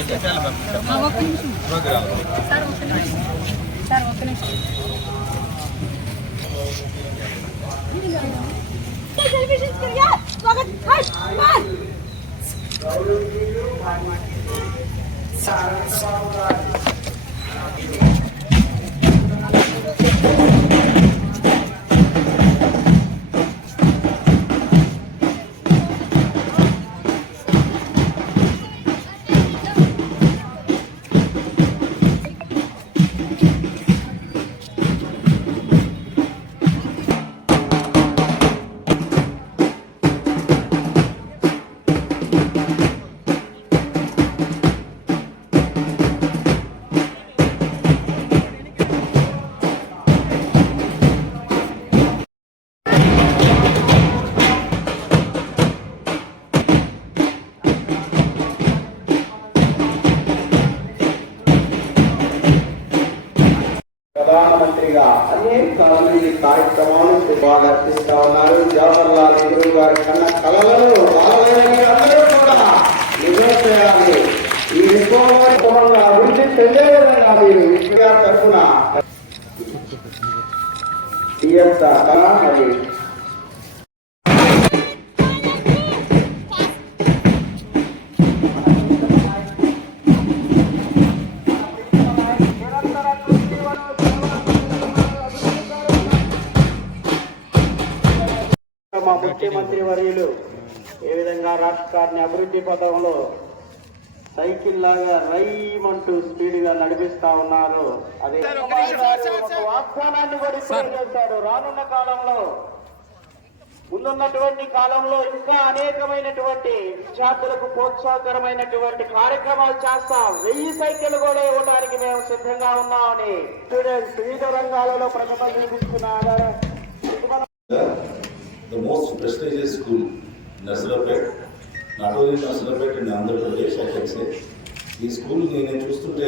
ఆ, ఒక్క నిమిషం సార్ ఒక్క నిమిషం సార్ ఒక్క నిమిషం ప్రధానమంత్రిగా ప్రార్థిస్తా ఉన్నారు. జవహర్లాల్ నెహ్రూ గారి కన్న కళలను అందరూ కూడా నిజం చేయాలి. ఈ విశ్వంలో అభివృద్ధి చెందే విధంగా మీరు విశ్వ తరఫున ఈ యొక్క కళ మరియు ముఖ్యమంత్రి వర్యులు ఏ విధంగా రాష్ట్రాన్ని అభివృద్ధి పథంలో సైకిల్ లాగా రైమంటూ స్పీడ్గా నడిపిస్తా ఉన్నారు అదే వాగ్దానాన్ని కూడా చేశాడు రానున్న కాలంలో ముందున్నటువంటి కాలంలో ఇంకా అనేకమైనటువంటి విద్యార్థులకు ప్రోత్సాహకరమైనటువంటి కార్యక్రమాలు చేస్తాం వెయ్యి సైకిల్ కూడా ఇవ్వడానికి మేము సిద్ధంగా ఉన్నామని. స్టూడెంట్స్ వివిధ రంగాలలో ప్రతిభ చూపిస్తున్నారు the most prestigious school, Nasrapet, not only Nasrapet in Andhra Pradesh, I can say. ఈ స్కూల్ నేను చూస్తుంటే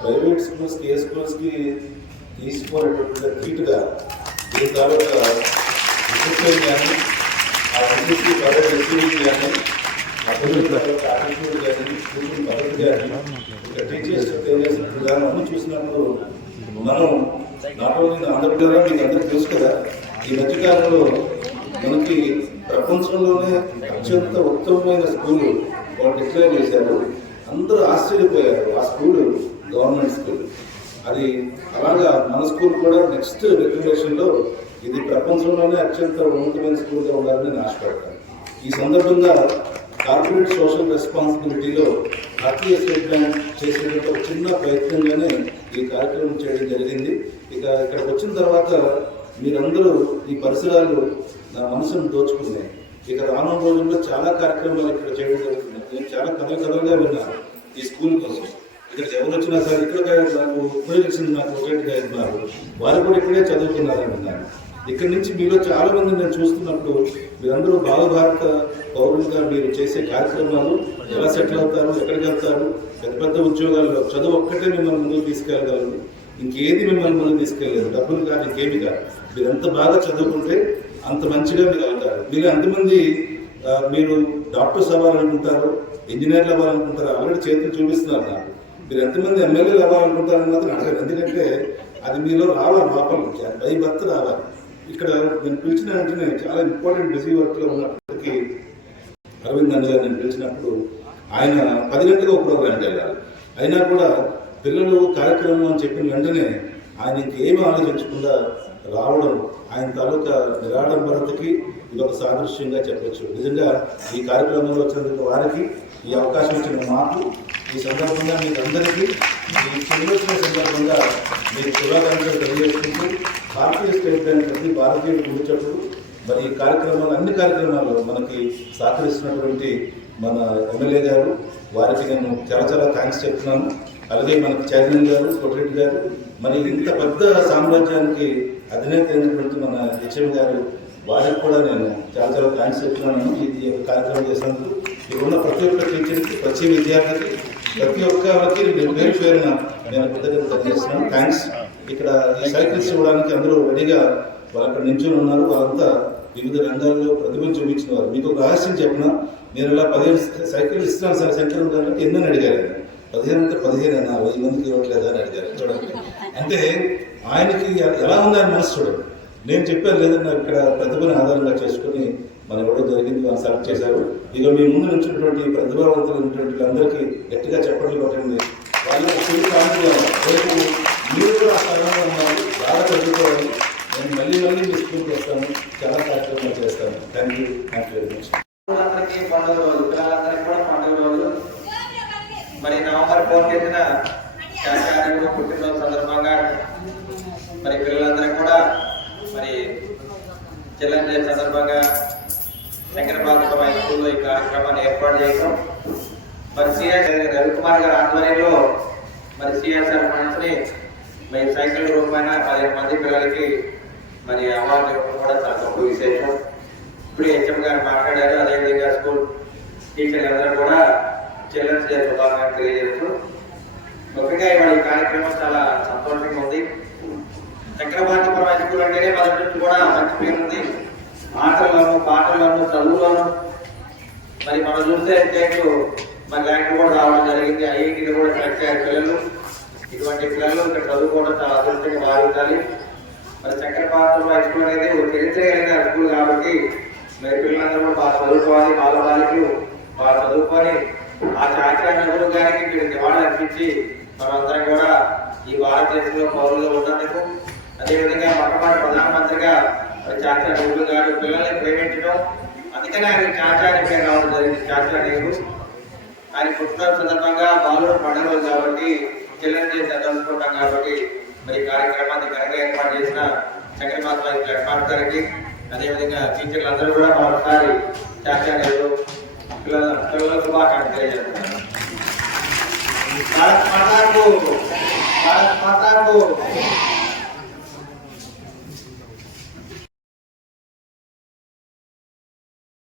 ప్రైవేట్ స్కూల్స్కి ఏ స్కూల్స్కి తీసుకోలేటువంటి ధీటుగా దీని తాలూకా డిసిప్లిన్ కానీ ఆ ఎన్సీసీ ప్రైవేట్ ఎస్యూటీ కానీ అభివృద్ధి తాలూకా యాటిట్యూడ్ కానీ పద్ధతి కానీ టీచర్స్ తెలియజేసిన విధానం అన్ని చూసినప్పుడు మనం నాట్ ఓన్లీ ఆంధ్రప్రదేశ్ మీకు అందరికీ తెలుసు కదా ఈ మధ్యకాలంలో మనకి ప్రపంచంలోనే అత్యంత ఉత్తమమైన స్కూల్ వాళ్ళు డిక్లేర్ చేశారు. అందరూ ఆశ్చర్యపోయారు. ఆ స్కూల్ గవర్నమెంట్ స్కూల్. అది అలాగా మన స్కూల్ కూడా నెక్స్ట్ రెగ్యులేషన్లో ఇది ప్రపంచంలోనే అత్యంత ఉన్నతమైన స్కూల్గా ఉండాలని నేను ఆశపడతాను. ఈ సందర్భంగా కార్పొరేట్ సోషల్ రెస్పాన్సిబిలిటీలో భారతీయ స్టేట్ బ్యాంక్ చేసినటువంటి ఒక చిన్న ప్రయత్నంగానే ఈ కార్యక్రమం చేయడం జరిగింది. ఇక ఇక్కడికి వచ్చిన తర్వాత మీరందరూ ఈ పరిసరాలు నా మనసును దోచుకున్నాయి. ఇక రానున్న రోజుల్లో చాలా కార్యక్రమాలు ఇక్కడ చేయడం జరుగుతుంది. నేను చాలా కథలు కథలుగా విన్నాను ఈ స్కూల్ కోసం. ఇక్కడ ఎవరు వచ్చినా సరే ఇక్కడ నాకు ఉపయోగించింది నాకు ఒకటిగా ఉన్నారు. వారు కూడా ఇక్కడే చదువుకున్నారని విన్నాను. ఇక్కడి నుంచి మీలో చాలా మంది నేను చూస్తున్నప్పుడు మీరందరూ బాల భారత పౌరులుగా మీరు చేసే కార్యక్రమాలు ఎలా సెటిల్ అవుతారు ఎక్కడికి వెళ్తారు పెద్ద పెద్ద ఉద్యోగాల్లో చదువు ఒక్కటే మిమ్మల్ని ముందుకు తీసుకెళ్ళగలరు ఇంకేది మిమ్మల్ని ముందుకు తీసుకెళ్ళలేదు. డబ్బులు కాదు ఇంకేమి కాదు. మీరు ఎంత బాగా చదువుకుంటే అంత మంచిగా మీరు అవుతారు మీరు ఎంతమంది మీరు డాక్టర్స్ అవ్వాలనుకుంటారు ఇంజనీర్లు అవ్వాలనుకుంటారు ఆల్రెడీ చేతులు చూపిస్తున్నారు నాకు. మీరు ఎంతమంది ఎమ్మెల్యేలు అవ్వాలనుకుంటారని మాత్రం అడగదు ఎందుకంటే అది మీలో రావాలి లోపల నుంచి అది బై బర్త్ రావాలి. ఇక్కడ నేను పిలిచిన వెంటనే చాలా ఇంపార్టెంట్ బిజీ వర్క్లో ఉన్నప్పటికీ అరవింద్ అన్న గారు నేను పిలిచినప్పుడు ఆయన పది గంటలకు ఒక ప్రోగ్రామ్కి వెళ్ళాలి. అయినా కూడా పిల్లలు కార్యక్రమం అని చెప్పిన వెంటనే ఆయన ఇంకేమి ఆలోచించకుండా రావడం ఆయన తాలూకా నిరాడంబరతకి ఇది ఒక సాదృశ్యంగా చెప్పచ్చు. నిజంగా ఈ కార్యక్రమంలో వచ్చినందుకు వారికి ఈ అవకాశం ఇచ్చిన మాకు ఈ సందర్భంగా మీకు అందరికీ ఈ సందర్భంగా మీకు శుభాకాంక్షలు తెలియజేసుకుంటూ భారతీయ స్టేట్ బ్యాంక్ ప్రతి భారతీయుడు కూర్చప్పుడు మరి ఈ కార్యక్రమాలు అన్ని కార్యక్రమాల్లో మనకి సహకరిస్తున్నటువంటి మన ఎమ్మెల్యే గారు వారికి నేను చాలా చాలా థ్యాంక్స్ చెప్తున్నాను. అలాగే మనకి చైర్మన్ గారు కొట్రెడ్డి గారు మరి ఇంత పెద్ద సామ్రాజ్యానికి అధినేత అయినటువంటి మన హెచ్ఎం గారు వారికి కూడా నేను చాలా చాలా థ్యాంక్స్ చెప్తున్నాను. ఇది ఈ యొక్క కార్యక్రమం చేసినందుకు ఇక్కడున్న ప్రతి ఒక్క టీచర్కి ప్రతి విద్యార్థికి ప్రతి ఒక్కరికి నేను పేరు పేరున నేను కృతజ్ఞత తెలియజేస్తున్నాను. థ్యాంక్స్ ఇక్కడ ఈ సైకిల్స్ ఇవ్వడానికి అందరూ రెడీగా వాళ్ళు అక్కడ నించుని ఉన్నారు. వాళ్ళంతా వివిధ రంగాల్లో ప్రతిభను చూపించిన వారు మీకు ఒక రహస్యం చెప్పిన? నేను ఇలా పదిహేను సైకిల్ ఇస్తున్నాను సార్ సెంటర్ ఉండాలంటే ఎన్నని అడిగారు? పదిహేను అంటే పదిహేను అన్న వెయ్యి మందికి ఇవ్వట్లేదా అని అడిగారు. చూడండి. అంటే ఆయనకి ఎలా ఉంది ఆయన మనసు చూడండి. నేను చెప్పాను లేదన్నా ఇక్కడ ప్రతిభను ఆధారంగా చేసుకుని మనం ఇవ్వడం జరిగింది మనం సెలెక్ట్ చేశారు. ఇక మీ ముందు నుంచినటువంటి ప్రతిభావంతులు ఉన్నటువంటి అందరికీ గట్టిగా చెప్పట్లు కొట్టండి. వాళ్ళు మీరు కూడా ఆ స్థానంలో ఉన్నారు బాగా చదువుకోవాలి చిల్డ్రన్ డే సందర్భంగా శంకరపాత్ర హై స్కూల్లో ఈ కార్యక్రమాన్ని ఏర్పాటు చేశాం. మరి సిఎస్ రవికుమార్ గారి ఆధ్వర్యంలో మరి సిఎస్ఆర్ ఫండ్స్ మరి సైకిల్ రూపాయన పదిహేను మంది పిల్లలకి మరి అవార్డు ఇవ్వడం కూడా చాలా గొప్ప విశేషం. ఇప్పుడు హెచ్ఎం గారు మాట్లాడారు. అదేవిధంగా స్కూల్ టీచర్లు అందరూ కూడా చిల్డ్రన్స్ డే శుభాకాంక్షలు తెలియజేస్తూ ముఖ్యంగా ఇవాళ ఈ కార్యక్రమం చాలా సంతోషంగా ఉంది. చక్రపాతిపురం హై స్కూల్ అంటేనే మొదటి చుట్టూ కూడా మంచి పేరు చదువులోనూ మరి మనం చూస్తే స్టేట్లు మరి ర్యాంక్ కూడా రావడం జరిగింది. ఐఐటీలు కూడా సెలెక్ట్ అయ్యారు పిల్లలు ఇటువంటి పిల్లలు ఇక్కడ చదువుకోవడం చాలా అదృష్టంగా భావించాలి మరి చక్రపాత్రం హై స్కూల్ అనేది ఒక చరిత్ర కలిగిన స్కూల్ కాబట్టి మరి పిల్లలందరూ కూడా బాగా చదువుకోవాలి బాల బాలికలు బాగా చదువుకొని ఆ చాచార్య నెహ్రూ గారికి మీరు నివాళులు అర్పించి మనందరం కూడా ఈ భారతదేశంలో పౌరులుగా ఉన్నందుకు అదేవిధంగా మొట్టమొదటి ప్రధానమంత్రిగా మరి చాచా గారు పిల్లల్ని ప్రేమించడం అందుకనే ఆయన చాచా పేరు రావడం జరిగింది. చాచా నెహ్రూ ఆయన పుట్టిన సందర్భంగా బాలు పండుగలు కాబట్టి చెల్లెని డే జరుపుకుంటాం కాబట్టి మరి కార్యక్రమాన్ని ఘనంగా ఏర్పాటు చేసిన చక్ర చక్రపాత్ర ప్లాట్ఫామ్ గారికి అదేవిధంగా టీచర్లు అందరూ కూడా మరొకసారి చాచా నెహ్రూ పిల్లల పిల్లల శుభాకాంక్షలు తెలియజేస్తున్నారు. భారత్ మాతాకు భారత్ మాతాకు.